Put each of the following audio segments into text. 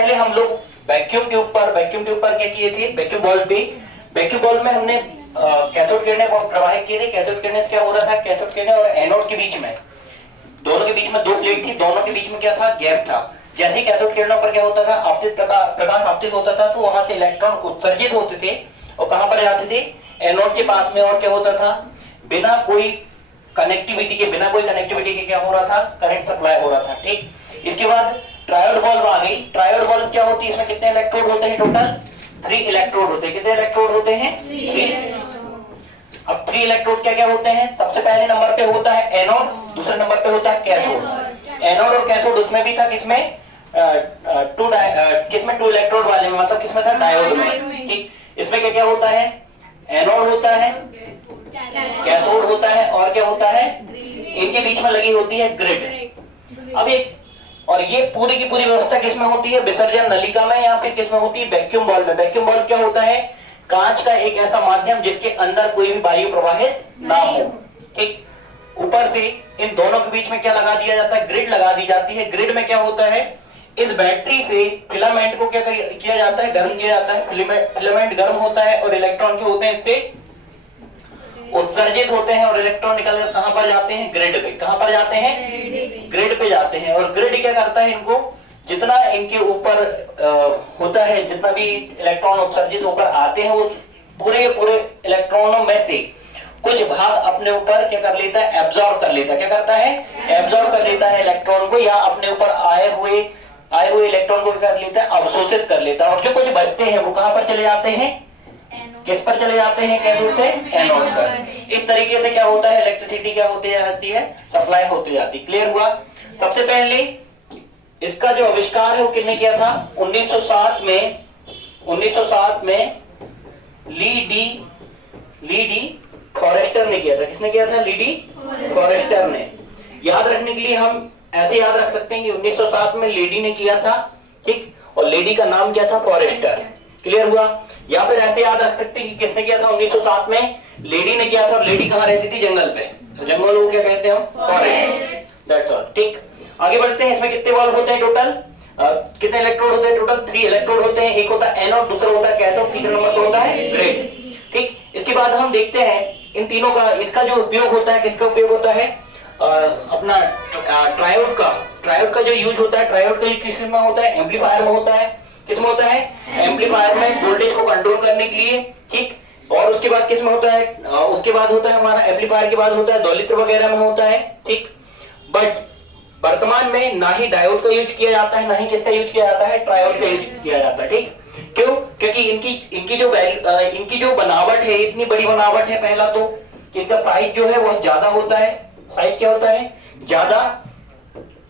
पहले हम लोग वैक्यूम ट्यूब पर क्या किए थे, वैक्यूम बॉल में हमने कैथोड किरणें प्रवाहित किए थे। कैथोड किरणें क्या हो रहा था, कैथोड किरणें और एनोड के बीच में, दोनों के बीच में दो प्लेट थी, दोनों के बीच में क्या था, गैप था। जैसे ही कैथोड किरणों पर क्या होता था, आपतित प्रकाश आपतित होता था, तो वहां से इलेक्ट्रॉन उत्सर्जित होते थे और कहां पर जाते थे, एनोड के पास में। और क्या होता था, बिना कोई कनेक्टिविटी के क्या हो रहा था, करंट सप्लाई हो रहा था। ठीक, इसके बाद ट्रायोड बल्ब आ गई। ट्रायोड बल्ब क्या होती है, इसमें कितने इलेक्ट्रोड होते हैं, टोटल 3 इलेक्ट्रोड होते हैं। कितने इलेक्ट्रोड होते हैं, 3। अब 3 इलेक्ट्रोड क्या क्या होते हैं, सबसे पहले नंबर पे होता है एनोड, दूसरे नंबर पे होता है कैथोड। एनोड और कैथोड उसमें भी था, किसमें, किसमें 2 इलेक्ट्रोड वाले में, मतलब किसमें था, डायोड में। ठीक, इसमें क्या क्या होता है, एनोड होता है, कैथोड होता है और क्या होता है, इनके बीच में लगी होती है ग्रिड। अब एक और ये पूरी की पूरी व्यवस्था किसमें होती है, विसर्जन नलिका में या फिर किसमें होती है, वैक्यूम बॉल में। वैक्यूम बॉल क्या होता है, कांच का एक ऐसा माध्यम जिसके अंदर कोई भी वायु प्रवाहित ना हो। ठीक, ऊपर से इन दोनों के बीच में क्या लगा दिया जाता है, ग्रिड लगा दी जाती है। ग्रिड में क्या होता है, इस बैटरी से फिलामेंट को क्या किया जाता है, गर्म किया जाता है। फिलामेंट गर्म होता है और इलेक्ट्रॉन जो होते हैं इससे उत्सर्जित होते हैं और इलेक्ट्रॉन निकलकर कहां पर जाते हैं, ग्रिड पे। कहां पर जाते हैं, ग्रिड पे जाते हैं। और ग्रिड क्या करता है, इनको जितना इनके ऊपर होता है, जितना भी इलेक्ट्रॉन उत्सर्जित होकर आते हैं, वो पूरे इलेक्ट्रॉनों में से कुछ भाग अपने ऊपर क्या कर लेता है, एब्जॉर्ब कर लेता है। क्या करता है, एब्जॉर्ब कर लेता है इलेक्ट्रॉन को, या अपने ऊपर आए हुए इलेक्ट्रॉन को क्या कर लेता है, अवशोषित कर लेता है। और जो कुछ बचते हैं वो कहां पर चले जाते हैं, किस पर चले जाते हैं, क्या बोलते हैं, एनोड पर। इस तरीके से क्या होता है, इलेक्ट्रिसिटी क्या होती जाती है, सप्लाई होती जाती। क्लियर हुआ। सबसे पहले इसका जो आविष्कार है वो किसने किया था, 1907 में ली डी फॉरेस्टर ने किया था। किसने किया था, ली डी फॉरेस्टर ने। याद रखने के लिए हम ऐसे याद रख सकते हैं कि 1907 में लेडी ने किया था। ठीक, और लेडी का नाम क्या था, फॉरेस्टर। क्लियर हुआ। या फिर ऐसे याद रख सकते हैं कि किसने किया था, 1907 में लेडी ने किया था। और लेडी कहां रहती थी, जंगल पे। तो जंगल को क्या कहते हैं हम, फॉरेस्ट। That's all. ठीक, आगे बढ़ते हैं। इसमें कितने बल्ब होते हैं टोटल, कितने इलेक्ट्रोड होते हैं टोटल, 3 इलेक्ट्रोड होते हैं। एक होता है एनोड, दूसरा होता है कैथोड, तीसरा नंबर पर होता है ग्रिड। ठीक, इसके बाद हम देखते हैं इन तीनों का, इसका जो उपयोग होता है, किसका उपयोग होता है, अपना ट्रायोड का जो यूज होता है। ट्रायोड का यूज किस में होता है, एम्पलीफायर में होता है। किसमें होता है, एम्पलीफायर में, वोल्टेज को कंट्रोल करने के लिए। ठीक, और उसके बाद किसमें होता है, उसके बाद होता है हमारा एम्पलीफायर के बाद होता है दोलित्र वगैरह में होता है। ठीक, बट वर्तमान में ना ही डायोड का यूज किया जाता है, ना ही किसका यूज किया जाता है, ट्रायोड का यूज किया जाता है। ठीक, क्यों, क्योंकि इनकी जो बनावट है, इतनी बड़ी बनावट है। पहला तो कि इनका साइज जो है वो ज्यादा होता है। साइज क्या होता है, ज्यादा।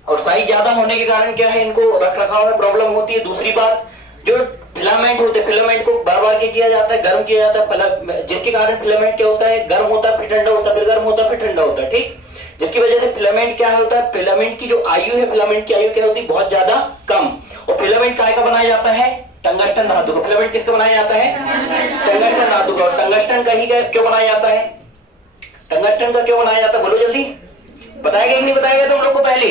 और साइज ज्यादा होने के कारण क्या है, इनको रख रखाव में प्रॉब्लम होती है। दूसरी बात, जो फिलामेंट होते हैं, फिलामेंट को बार बार क्या किया जाता है, गर्म किया जाता है, जिसके कारण फिलामेंट क्या होता है, गर्म होता है फिर ठंडा होता है, फिर गर्म होता है फिर ठंडा होता है। ठीक, जिसकी वजह से फिलामेंट क्या होता है, फिलामेंट की जो आयु है, फिलामेंट की आयु क्या होती है, बहुत ज्यादा कम। और फिलामेंट काय का बनाया जाता है, टंगस्टन धातु का। फिलामेंट किसका बनाया जाता है, टंगस्टन धातु का। और टंगस्टन का ही क्यों बनाया जाता है, टंगस्टन का क्यों बनाया जाता है, बोलो जल्दी। बताया गया कि नहीं बताया गया तुम लोग को, पहले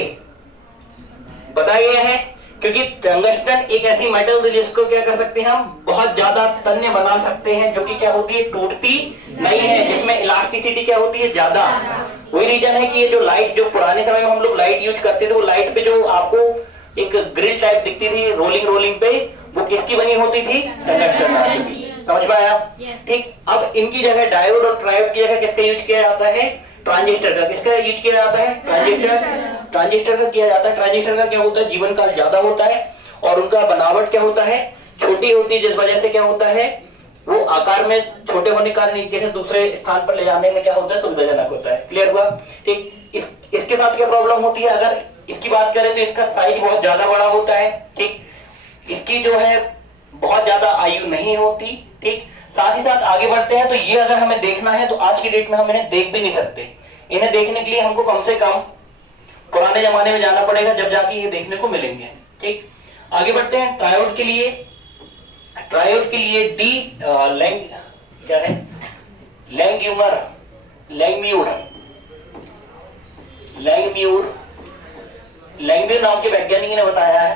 बताया गया है। क्योंकि टंगस्टन एक ऐसी मेटल है जिसको क्या कर सकते हैं हम, बहुत ज्यादा तन्य बना सकते हैं, जो कि क्या होती है, टूटती नहीं है, जिसमें इलास्टिसिटी क्या होती है, ज्यादा। वही रीजन है कि ये जो लाइट, जो पुराने समय में हम लोग लाइट यूज करते थे, वो लाइट पे जो आपको एक ग्रिल टाइप दिखती थी रोलिंग पे, वो किसकी बनी होती थी, टंगस्टन की। समझ में आया। ठीक, अब इनकी जगह डायोड और ट्रायोड की जगह किसका यूज किया जाता है, ट्रांजिस्टर का। किसका यूज किया जाता है, ट्रांजिस्टर का किया जाता है। ट्रांजिस्टर का क्या होता है, जीवन काल ज्यादा होता है और उनका बनावट क्या होता है, छोटी होती है, जिस वजह से क्या होता है, वो आकार में छोटे होने के कारण इनके दूसरे स्थान पर ले जाने में क्या होता है, सुविधाजनक होता है। क्लियर हुआ। ठीक, इसके साथ क्या प्रॉब्लम होती है, अगर इसकी बात करें तो इसका साइज बहुत ज्यादा बड़ा होता है। ठीक, इसकी जो है बहुत ज्यादा आयु नहीं होती। ठीक, साथ ही साथ आगे बढ़ते हैं तो ये अगर हमें देखना है तो आज की डेट में हम इन्हें देख भी नहीं सकते। इन्हें देखने के लिए हमको कम से कम पुराने जमाने में जाना पड़ेगा, जब जाके ये देखने को मिलेंगे। ठीक, आगे बढ़ते हैं। ट्रायोड के लिए डी क्या है, लैंगम्यूर नाम के वैज्ञानिक ने बताया है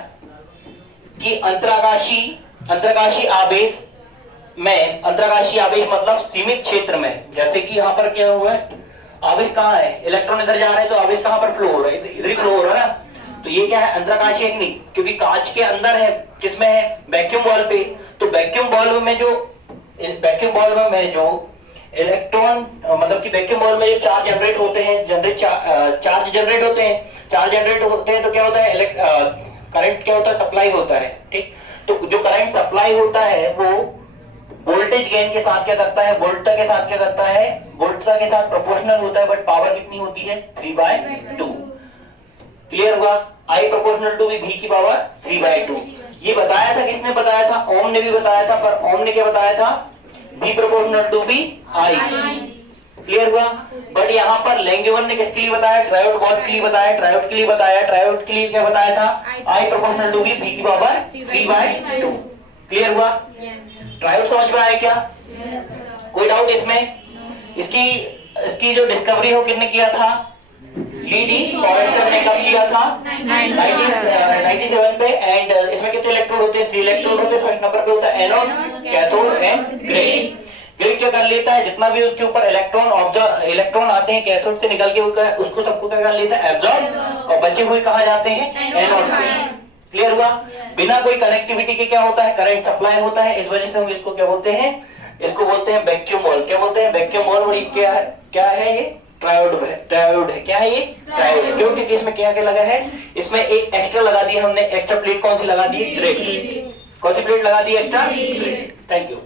कि अंतराकाशीय आवेश में, अंतराकाशीय आवेश मतलब सीमित क्षेत्र में, जैसे कि यहाँ पर क्या हुआ है, आवेश कहाँ है, इलेक्ट्रॉन इधर जा रहे हैं तो आवेश कहाँ पर फ्लो हो रहा है, इधर ही फ्लो हो रहा है ना। तो ये क्या है, अंतराकाशीय नहीं, क्योंकि कांच के अंदर है, किसमें है, वैक्यूम बॉल पे। तो वैक्यूम बॉल में जो इलेक्ट्रॉन, मतलब कि वैक्यूम बॉल में जो चार्ज जनरेट होते हैं, चार्ज जनरेट होते हैं तो क्या होता है, करंट क्या होता है, सप्लाई होता है, ठीक। तो जो करंट सप्लाई होता है वो वोल्टेज गेन के साथ क्या करता है, वोल्टता के साथ क्या करता है, वोल्टता के साथ प्रोपोर्शनल होता है, बट पावर कितनी होती है, 3/2। क्लियर हुआ, I प्रोपोर्शनल टू V की पावर 3/2। ये बताया था, किसने बताया था, ओम ने भी बताया था, पर ओम ने क्या बताया था, V proportional to V I। Clear हुआ। बट यहाँ पर लैंगेवन ने किसके लिए बताया, ट्रायोड बॉल के लिए बताया, ट्रायोड के लिए क्या बताया था, I प्रोपोर्शनल टू V की पावर 3/2। क्लियर हुआ, ट्रायोड समझ में आया क्या, कोई डाउट इसमें। इसकी जो डिस्कवरी हो किसने किया था, लीडी फॉरेस्टर ने कब किया था, 1997 पे। एंड इसमें कितने इलेक्ट्रोड होते हैं, 3 इलेक्ट्रोड होते हैं। फर्स्ट नंबर पे होता है anode, cathode and grade. Grade क्या कर लेता है, जितना भी उसके ऊपर इलेक्ट्रॉन आते हैं कैथोड से निकल के उसको सबको क्या कर लेता है, एब्जॉर्ब, और बचे हुए कहाँ जाते हैं, एनोड पे। क्लियर हुआ। बिना कोई कनेक्टिविटी के क्या होता है, करंट सप्लाई होता है। इस वजह से हम इसको क्या बोलते हैं, इसको बोलते हैं वैक्यूम बॉल। क्या बोलते हैं, वैक्यूम बॉल। और क्या है ये, ट्रायोड है। क्या है ये, ट्रायोड। क्योंकि इसमें क्या क्या लगा है, इसमें एक एक्स्ट्रा लगा दिया हमने, एक्स्ट्रा प्लेट कौन सी लगा दी, ग्रेड। कौन सी प्लेट लगा दी, एक्स्ट्रा ग्रेड। Thank you.